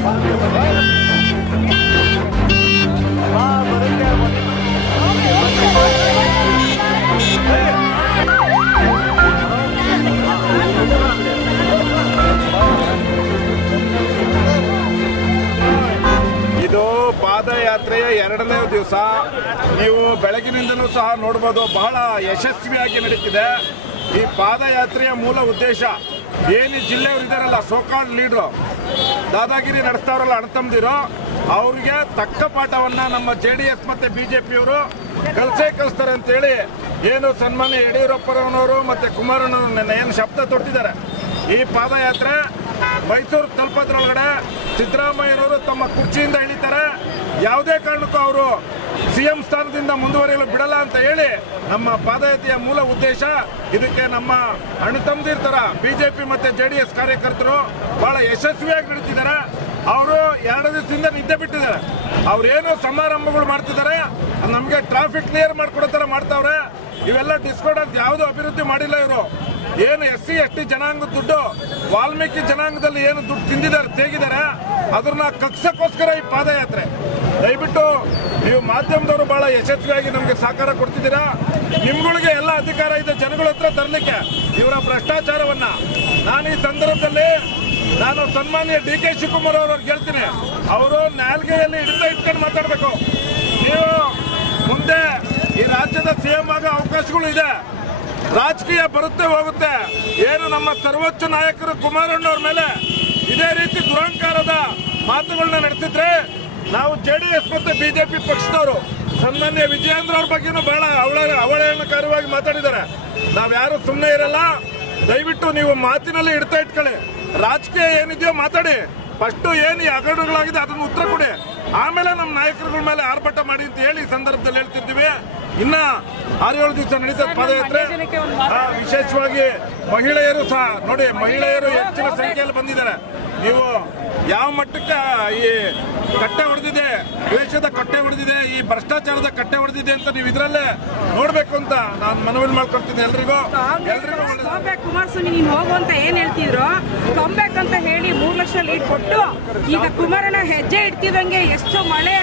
ಇದು ಪಾದಯಾತ್ರೆಯ ಎರಡನೇ ದಿವಸ. ನೀವು ಬೆಳಗಿನಿಂದಲೂ ಸಹ ನೋಡ್ಬೋದು, ಬಹಳ ಯಶಸ್ವಿಯಾಗಿ ನಡೀತಿದೆ. ಈ ಪಾದಯಾತ್ರೆಯ ಮೂಲ ಉದ್ದೇಶ ಏನು ಜಿಲ್ಲೆಯವರಿದ್ದಾರಲ್ಲ ಸೋಕಾಲ್ ಲೀಡ್ರು. ದಾದಾಗಿರಿ ನಡೆಸ್ತಾವ್ರಲ್ಲ ಅಣ್ತಂದಿರೋ ಅವ್ರಿಗೆ ತಕ್ಕ ಪಾಠವನ್ನ ನಮ್ಮ ಜೆ ಡಿ ಎಸ್ ಮತ್ತೆ ಬಿಜೆಪಿಯವರು ಕಲ್ಸೇ ಕಲಿಸ್ತಾರೆ ಅಂತೇಳಿ ಏನು ಸನ್ಮಾನ್ಯ ಯಡಿಯೂರಪ್ಪರವನವರು ಮತ್ತೆ ಕುಮಾರಣ್ಣವ್ರು ಏನು ಶಬ್ದ ತೊಟ್ಟಿದ್ದಾರೆ. ಈ ಪಾದಯಾತ್ರೆ ಮೈಸೂರು ತಲುಪದ್ರೊಳಗಡೆ ಸಿದ್ದರಾಮಯ್ಯನವರು ತಮ್ಮ ಕುರ್ಚಿಯಿಂದ ಇಳಿತಾರೆ. ಯಾವುದೇ ಕಾರಣಕ್ಕೂ ಅವರು ಸಿ ಎಂ ಸ್ಥಾನದಿಂದ ಮುಂದುವರಿಯಲು ಬಿಡಲ್ಲ ಅಂತ ಹೇಳಿ ನಮ್ಮ ಪಾದಯಾತ್ರೆಯ ಮೂಲ ಉದ್ದೇಶ ಇದಕ್ಕೆ ನಮ್ಮ ಅಣ್ಣ ತಮ್ಮದಿರ್ತಾರ ಬಿಜೆಪಿ ಮತ್ತೆ ಜೆ ಡಿ ಎಸ್ ಕಾರ್ಯಕರ್ತರು ಬಹಳ ಯಶಸ್ವಿಯಾಗಿ ನಡೀತಿದ್ದಾರೆ. ಅವರು ಎರಡು ದಿವಸದಿಂದ ನಿದ್ದೆ ಬಿಟ್ಟಿದ್ದಾರೆ. ಅವ್ರೇನು ಸಮಾರಂಭಗಳು ಮಾಡ್ತಿದ್ದಾರೆ. ನಮಗೆ ಟ್ರಾಫಿಕ್ ಕ್ಲಿಯರ್ ಮಾಡ್ಕೊಡೋ ಥರ ಮಾಡ್ತಾವ್ರೆ. ಇವೆಲ್ಲ ಡಿಸ್ಕೌಂಟ್ ಯಾವುದು ಅಭಿವೃದ್ಧಿ ಮಾಡಿಲ್ಲ ಇವರು. ಏನು ಎಸ್ ಸಿ, ಎಸ್ ಟಿ ಜನಾಂಗದ ದುಡ್ಡು, ವಾಲ್ಮೀಕಿ ಜನಾಂಗದಲ್ಲಿ ಏನು ದುಡ್ಡು ತಿಂದಿದ್ದಾರೆ, ತೆಗಿದ್ದಾರೆ, ಅದನ್ನ ಕಕ್ಸಕ್ಕೋಸ್ಕರ ಈ ಪಾದಯಾತ್ರೆ. ದಯವಿಟ್ಟು ನೀವು ಮಾಧ್ಯಮದವರು ಬಹಳ ಯಶಸ್ವಿಯಾಗಿ ನಮಗೆ ಸಹಕಾರ ಕೊಡ್ತಿದ್ದೀರಾ. ನಿಮ್ಗಳಿಗೆ ಎಲ್ಲ ಅಧಿಕಾರ ಇದೆ ಜನಗಳ ಹತ್ರ ತರಲಿಕ್ಕೆ ಇವರ ಭ್ರಷ್ಟಾಚಾರವನ್ನ. ನಾನು ಈ ಸಂದರ್ಭದಲ್ಲಿ ನಾನು ಸನ್ಮಾನ್ಯ ಡಿ ಕೆ ಶಿವಕುಮಾರ್ ಅವ್ರಿಗೆ ಹೇಳ್ತೀನಿ. ಅವರು ನಾಲ್ಗೆಯಲ್ಲಿ ಹಿಡಿತ ಇಟ್ಕೊಂಡು ಮಾತಾಡಬೇಕು. ನೀವು ಮುಂದೆ ಈ ರಾಜ್ಯದ ಸಿಎಂ ಆಗೋ ಅವಕಾಶಗಳು ಇದೆ. ರಾಜಕೀಯ ಬರುತ್ತೆ ಹೋಗುತ್ತೆ. ಏನು ನಮ್ಮ ಸರ್ವೋಚ್ಚ ನಾಯಕರು ಕುಮಾರಣ್ಣವ್ರ ಮೇಲೆ ಇದೇ ರೀತಿ ದುರಂಕಾರದ ಮಾತುಗಳನ್ನ ನಡೆಸಿದ್ರೆ ನಾವು ಜೆಡಿಎಸ್ ಮತ್ತು ಬಿಜೆಪಿ ಪಕ್ಷದವರು ಸನ್ಮಾನ್ಯ ವಿಜಯೇಂದ್ರ ಅವ್ರ ಬಗ್ಗೆನೂ ಬಹಳ ಅವಳ ಅವಹೇಳನಕಾರವಾಗಿ ಮಾತಾಡಿದ್ದಾರೆ ನಾವ್ಯಾರು ಸುಮ್ಮನೆ ಇರಲ್ಲ. ದಯವಿಟ್ಟು ನೀವು ಮಾತಿನಲ್ಲಿ ಇಡ್ತಾ ಇಟ್ಕೊಳ್ಳಿ. ರಾಜಕೀಯ ಏನಿದೆಯೋ ಮಾತಾಡಿ. ಫಸ್ಟ್ ಏನು ಈ ಹಗರಣಗಳಾಗಿದೆ ಅದನ್ನು ಉತ್ತರ ಕೊಡಿ. ಆಮೇಲೆ ನಮ್ಮ ನಾಯಕರುಗಳ ಮೇಲೆ ಆರ್ಭಟ ಮಾಡಿ ಅಂತ ಹೇಳಿ ಈ ಸಂದರ್ಭದಲ್ಲಿ ಹೇಳ್ತಿದ್ದೀವಿ ಇನ್ನ ಆರೇಳು ದಿವಸ ನಡೀತದೆ ಪಾದಯಾತ್ರೆ. ವಿಶೇಷವಾಗಿ ಮಹಿಳೆಯರು ಸಹ ನೋಡಿ ಮಹಿಳೆಯರು ಹೆಚ್ಚಿನ ಸಂಖ್ಯೆಯಲ್ಲಿ ಬಂದಿದ್ದಾರೆ. ನೀವು ಯಾವ ಮಟ್ಟಕ್ಕೆ ಈ ಕಟ್ಟೆ ಹೊಡೆದಿದೆ ದೇಶದ ಕಟ್ಟೆ ಹೊಡೆದಿದೆ ಈ ಭ್ರಷ್ಟಾಚಾರದ ಕಟ್ಟೆ ಹೊಡೆದಿದೆ ಅಂತ ನೀವು ಇದರಲ್ಲೇ ನೋಡ್ಬೇಕು ಅಂತ ನಾನು ಮನವಿ ಮಾಡ್ಕೊಳ್ತೀನಿ ಎಲ್ರಿಗೂ. ಕುಮಾರಸ್ವಾಮಿ ನೀನು ಹೋಗು ಅಂತ ಏನ್ ಹೇಳ್ತಿದ್ರು? ಅಂತ ಹೇಳಿ ಮೂರು ಲಕ್ಷ ಲೀಟ್ ಕೊಟ್ಟು ಈಗ ಕುಮಾರನ ಹೆಜ್ಜೆ ಇಡ್ತಿದಂಗೆ ಎಷ್ಟು ಮಳೆ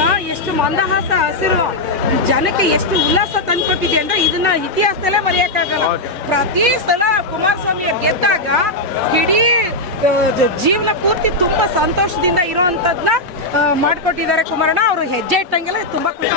ಆ, ಎಷ್ಟು ಮಂದಹಾಸ ಹಸಿರು ಜನಕ್ಕೆ ಎಷ್ಟು ಉಲ್ಲಾಸ ತಂದ್ಕೊಟ್ಟಿದೆ ಅಂದ್ರೆ ಇದನ್ನ ಇತಿಹಾಸದಲ್ಲೇ ಮರೆಯಕ್ಕಾಗಲ್ಲ. ಪ್ರತಿ ಸಲ ಕುಮಾರಸ್ವಾಮಿ ಗೆದ್ದಾಗ ಇಡೀ ಜೀವನ ಪೂರ್ತಿ ತುಂಬಾ ಸಂತೋಷದಿಂದ ಇರುವಂತದ್ನ ಮಾಡ್ಕೊಟ್ಟಿದ್ದಾರೆ ಕುಮಾರಣ್ಣ. ಅವರು ಹೆಜ್ಜೆ ಇಟ್ಟಂಗೆಲ್ಲ ತುಂಬಾ ಖುಷಿ.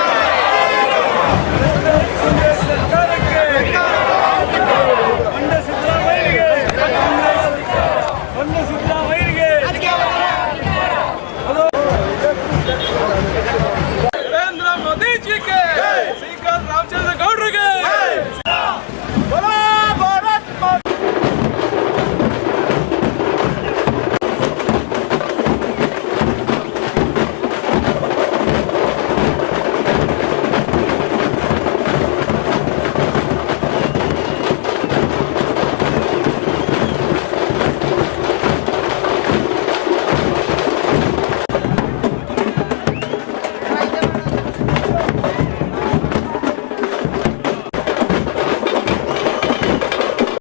ನರೇಂದ್ರ ಮೋದಿಜಿ ಕೆ ಸಿಕಲ್ ರಾಮಚಂದ್ರ